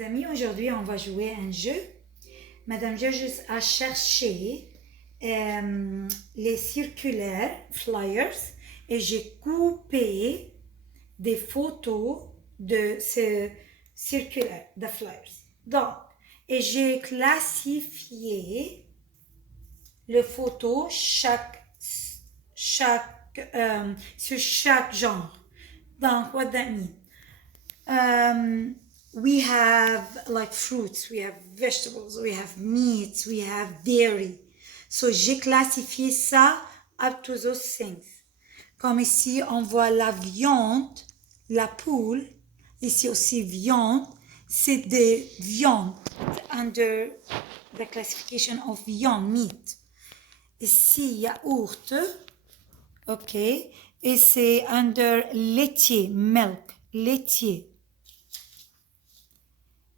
mes amis, aujourd'hui on va jouer un jeu. Madame Georges a cherché les circulaires, flyers, et j'ai coupé des photos de ce circulaire, de flyers. Donc, et j'ai classifié les photos sur chaque genre. Donc, what that means? We have like fruits, we have vegetables, we have meats, we have dairy. So j'ai classifié ça up to those things. Comme ici, on voit la viande, la poule. Ici aussi, viande. C'est des viandes under the classification of viande, meat. Ici, yaourt. OK. Et c'est under laitier, milk, laitier.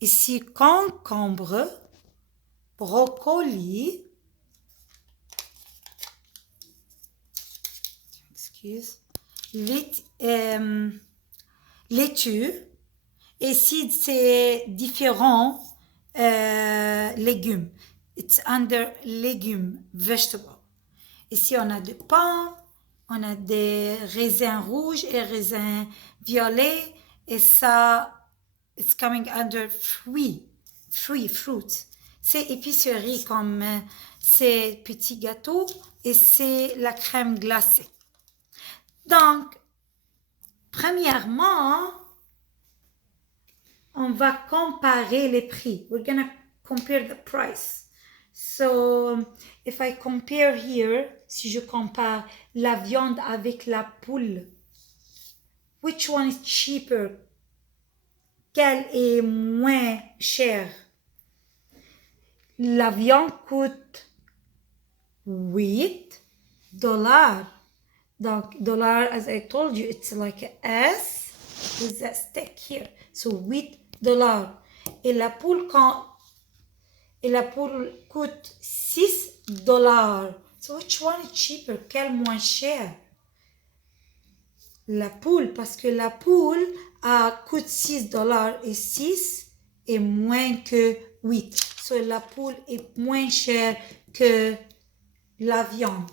Ici, concombre, brocoli, laitue. Ici, c'est différents légumes. It's under légumes, vegetable. Ici, on a des pommes, on a des raisins rouges et raisins violets. Et ça, it's coming under fruits. C'est épicerie comme ces petits gâteaux et c'est la crème glacée. Donc, premièrement, on va comparer les prix. We're gonna compare the price. So, if I compare here, si je compare la viande avec la poule, which one is cheaper? Quelle est moins chère? La viande coûte $8. Donc, dollar, as I told you, it's like a S with that stick here. So, $8. Et la poule coûte $6. So, which one is cheaper? Quelle moins chère? La poule, parce que la poule coûte $6 et 6 est moins que 8. So, la poule est moins chère que la viande.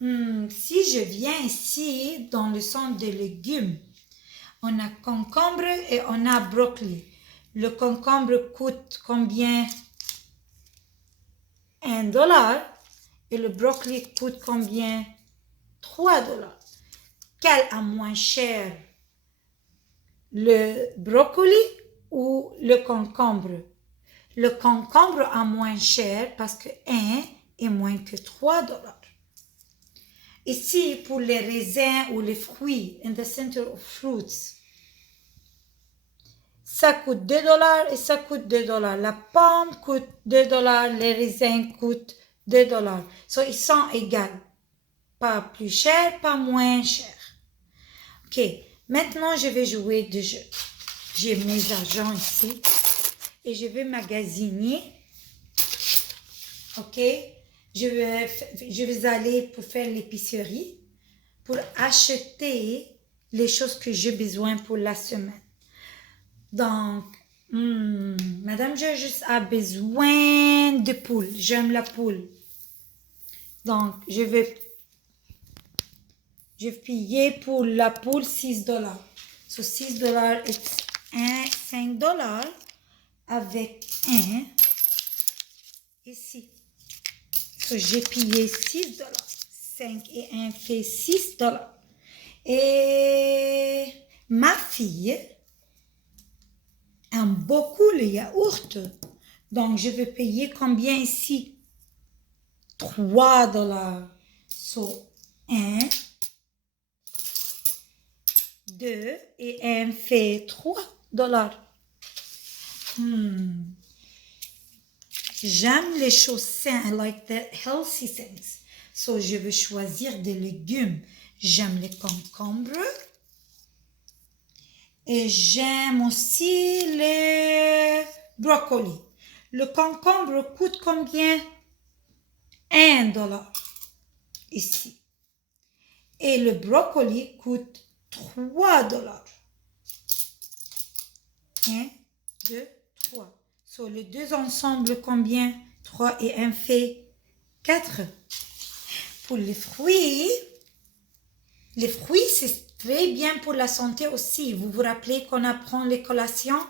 Si je viens ici dans le centre des légumes, on a concombre et on a brocoli. Le concombre coûte combien? $1. Et le brocoli coûte combien? $3. Quel est moins cher? Le brocoli ou le concombre? Le concombre est moins cher parce que 1 est moins que $3. Ici, pour les raisins ou les fruits, in the center of fruits, ça coûte $2 et ça coûte $2. La pomme coûte $2, les raisins coûtent $2. So, ils sont égaux. Pas plus cher, pas moins cher. OK. Maintenant, je vais jouer de jeu. J'ai mes argents ici. Et je vais magasiner. OK. Je vais aller pour faire l'épicerie. Pour acheter les choses que j'ai besoin pour la semaine. Donc, Madame Georges a besoin de poule. J'aime la poule. Donc, je vais payer pour la poule $6. So, $6 est $5 avec 1 ici. So, j'ai payé $6. 5 et 1 fait $6. Et ma fille aime beaucoup le yaourt. Donc, je vais payer combien ici? $3. So, 1, 2 et 1 fait $3. J'aime les choses saines. I like the healthy things. So, je vais choisir des légumes. J'aime les concombres. Et j'aime aussi les brocolis. Le concombre coûte combien? $1 ici. Et le brocoli coûte $3. 1, 2, 3. So, les deux ensemble, combien? 3 et 1 fait 4. Pour les fruits, c'est très bien pour la santé aussi. Vous vous rappelez qu'on apprend les collations?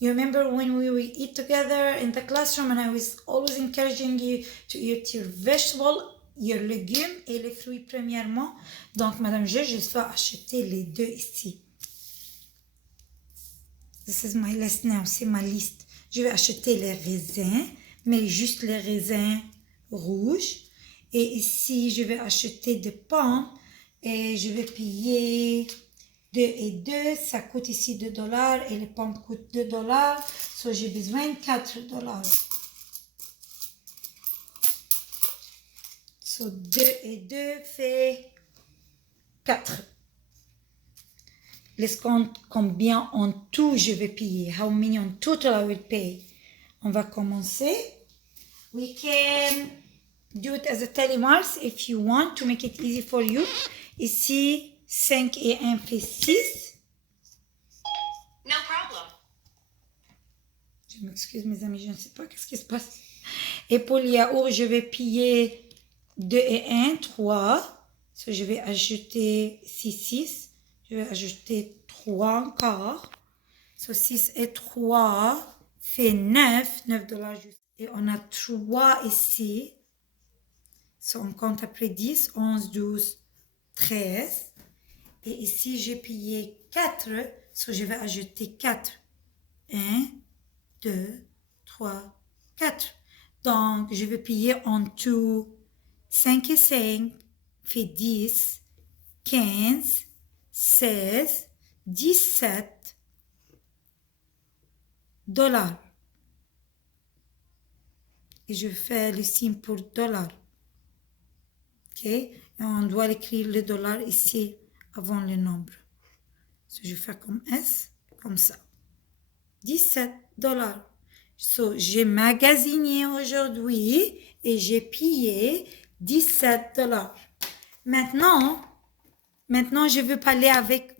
You remember when we would eat together in the classroom and I was always encouraging you to eat your vegetable, your légumes et les fruits premièrement. Donc, Madame G, je vais acheter les deux ici. This is my list now, c'est ma liste. Je vais acheter les raisins, mais juste les raisins rouges. Et ici, je vais acheter des pommes et je vais payer 2 et 2. Ça coûte ici $2 et les pommes coûtent $2. So, j'ai besoin de $4. So, 2 et 2 fait 4. Let's count combien en tout je vais payer. How many on total I will pay. On va commencer. We can do it as a telemarks if you want to make it easy for you. Ici, 5 et 1 fait 6. No problem. Je m'excuse mes amis, je ne sais pas qu'est-ce qui se passe. Et pour le yaourt, je vais payer 2 et 1, 3. So, je vais ajouter 6. Je vais ajouter 3 encore. So, 6 et 3 fait 9 $. Et on a 3 ici. So, on compte après 10, 11, 12, 13. Et ici, j'ai payé 4. So, je vais ajouter 4. 1, 2, 3, 4. Donc, je vais payer en tout 5 et 5 fait 10, 15, 16, 17 $. Et je fais le signe pour $. OK? Et on doit écrire le dollar ici avant le nombre. So, je fais comme S, comme ça. 17 $. So, j'ai magasiné aujourd'hui et j'ai payé 17 $. Maintenant, je veux parler avec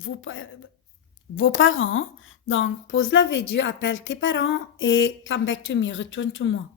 vos parents. Donc, pause la vidéo, appelle tes parents et come back to me, retourne to moi.